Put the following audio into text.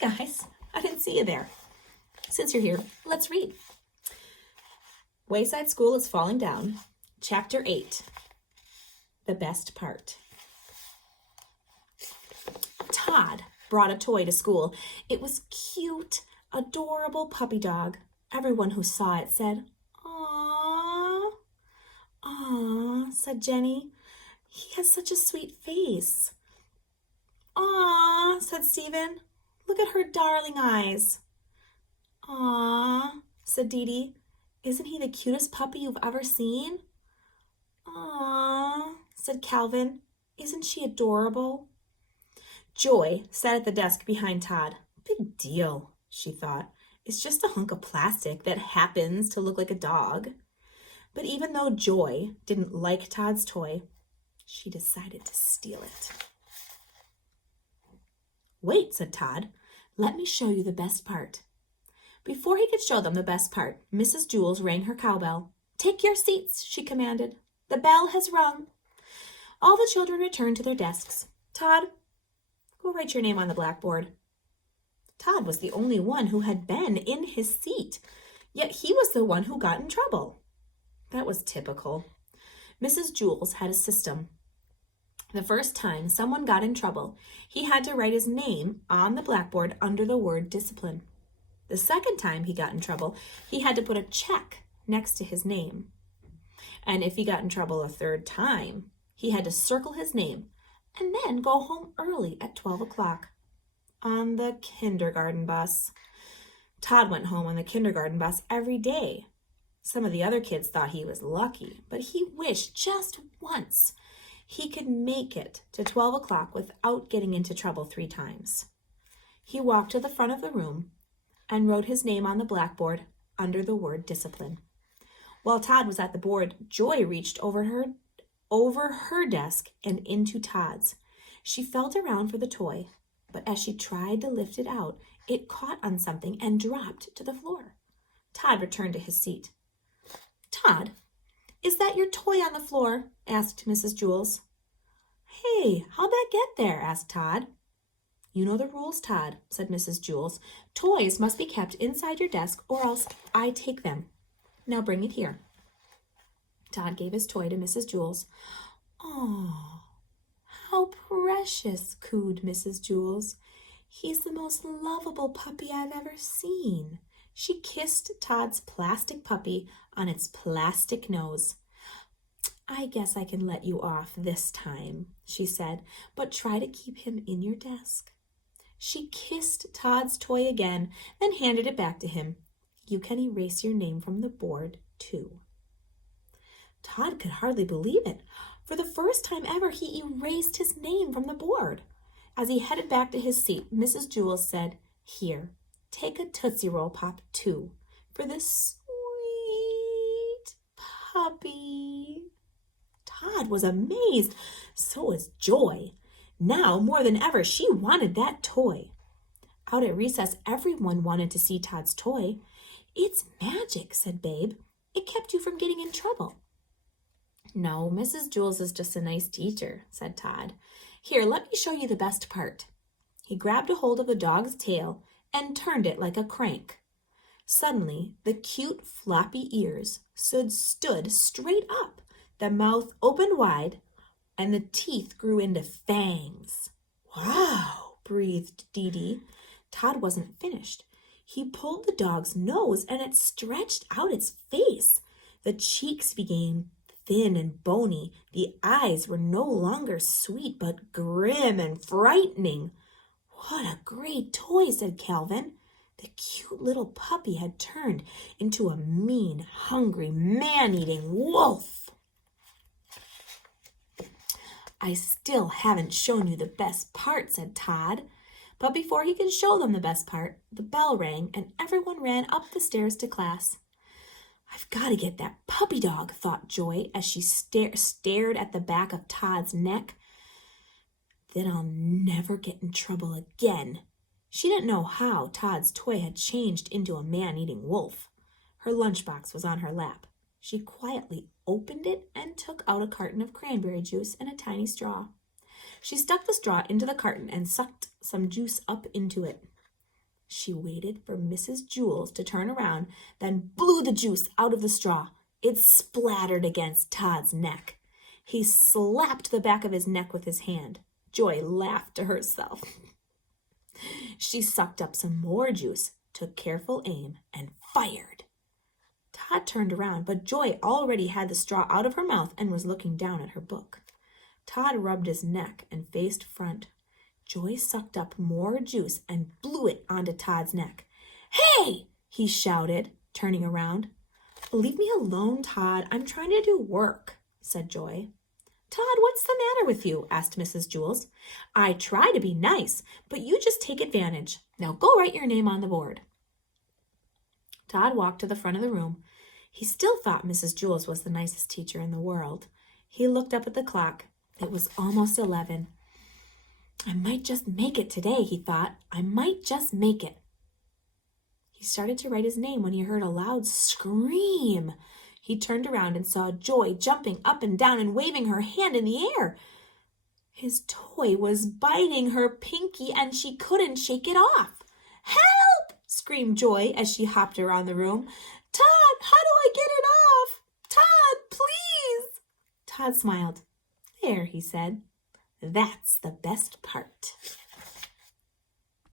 Hi, guys. I didn't see you there. Since you're here, let's read. Wayside School is Falling Down, Chapter 8, The Best Part. Todd brought a toy to school. It was cute, adorable puppy dog. Everyone who saw it said, "Aww." "Aww," said Jenny. "He has such a sweet face." "Aww," said Stephen. "Look at her darling eyes." "Aww," said Dee Dee. "Isn't he the cutest puppy you've ever seen?" "Aww," said Calvin. "Isn't she adorable?" Joy sat at the desk behind Todd. "Big deal," she thought. "It's just a hunk of plastic that happens to look like a dog." But even though Joy didn't like Todd's toy, she decided to steal it. "Wait," said Todd. "Let me show you the best part." Before he could show them the best part, Mrs. Jules rang her cowbell. "Take your seats," she commanded. "The bell has rung." All the children returned to their desks. "Todd, go write your name on the blackboard." Todd was the only one who had been in his seat, yet he was the one who got in trouble. That was typical. Mrs. Jules had a system. The first time someone got in trouble, he had to write his name on the blackboard under the word discipline. The second time he got in trouble, he had to put a check next to his name. And if he got in trouble a third time, he had to circle his name and then go home early at 12 o'clock on the kindergarten bus. Todd went home on the kindergarten bus every day. Some of the other kids thought he was lucky, but he wished just once he could make it to 12 o'clock without getting into trouble 3 times. He walked to the front of the room and wrote his name on the blackboard under the word discipline. While Todd was at the board, Joy reached over her desk and into Todd's. She felt around for the toy, but as she tried to lift it out, it caught on something and dropped to the floor. Todd returned to his seat. "Todd, is that your toy on the floor?" asked Mrs. Jules. "Hey, how'd that get there?" asked Todd. "You know the rules, Todd," said Mrs. Jules. "Toys must be kept inside your desk or else I take them. Now bring it here." Todd gave his toy to Mrs. Jules. "Oh, how precious," cooed Mrs. Jules. "He's the most lovable puppy I've ever seen." She kissed Todd's plastic puppy on its plastic nose. "I guess I can let you off this time," she said, "but try to keep him in your desk." She kissed Todd's toy again, then handed it back to him. "You can erase your name from the board, too." Todd could hardly believe it. For the first time ever, he erased his name from the board. As he headed back to his seat, Mrs. Jules said, "Here, take a Tootsie Roll Pop, too, for this sweet puppy." Todd was amazed. So was Joy. Now, more than ever, she wanted that toy. Out at recess, everyone wanted to see Todd's toy. "It's magic," said Babe. "It kept you from getting in trouble." "No, Mrs. Jules is just a nice teacher," said Todd. "Here, let me show you the best part." He grabbed a hold of the dog's tail and turned it like a crank. Suddenly, the cute floppy ears stood straight up, the mouth opened wide, and the teeth grew into fangs. "Wow," breathed Dee Dee. Todd wasn't finished. He pulled the dog's nose and it stretched out its face. The cheeks became thin and bony. The eyes were no longer sweet but grim and frightening. "What a great toy," said Calvin. The cute little puppy had turned into a mean, hungry, man-eating wolf. "I still haven't shown you the best part," said Todd. But before he could show them the best part, the bell rang and everyone ran up the stairs to class. "I've got to get that puppy dog," thought Joy as she stared at the back of Todd's neck. "Then I'll never get in trouble again." She didn't know how Todd's toy had changed into a man-eating wolf. Her lunchbox was on her lap. She quietly opened it and took out a carton of cranberry juice and a tiny straw. She stuck the straw into the carton and sucked some juice up into it. She waited for Mrs. Jewls to turn around, then blew the juice out of the straw. It splattered against Todd's neck. He slapped the back of his neck with his hand. Joy laughed to herself. She sucked up some more juice, took careful aim, and fired. Todd turned around, but Joy already had the straw out of her mouth and was looking down at her book. Todd rubbed his neck and faced front. Joy sucked up more juice and blew it onto Todd's neck. "Hey!" he shouted, turning around. "Leave me alone, Todd. I'm trying to do work," said Joy. "Todd, what's the matter with you?" asked Mrs. Jewls. "I try to be nice, but you just take advantage. Now go write your name on the board." Todd walked to the front of the room. He still thought Mrs. Jewls was the nicest teacher in the world. He looked up at the clock. It was almost 11. "I might just make it today," he thought. "I might just make it." He started to write his name when he heard a loud scream. He turned around and saw Joy jumping up and down and waving her hand in the air. His toy was biting her pinky and she couldn't shake it off. "Help!" screamed Joy as she hopped around the room. "Todd, how do I get it off? Todd, please!" Todd smiled. "There," he said. "That's the best part."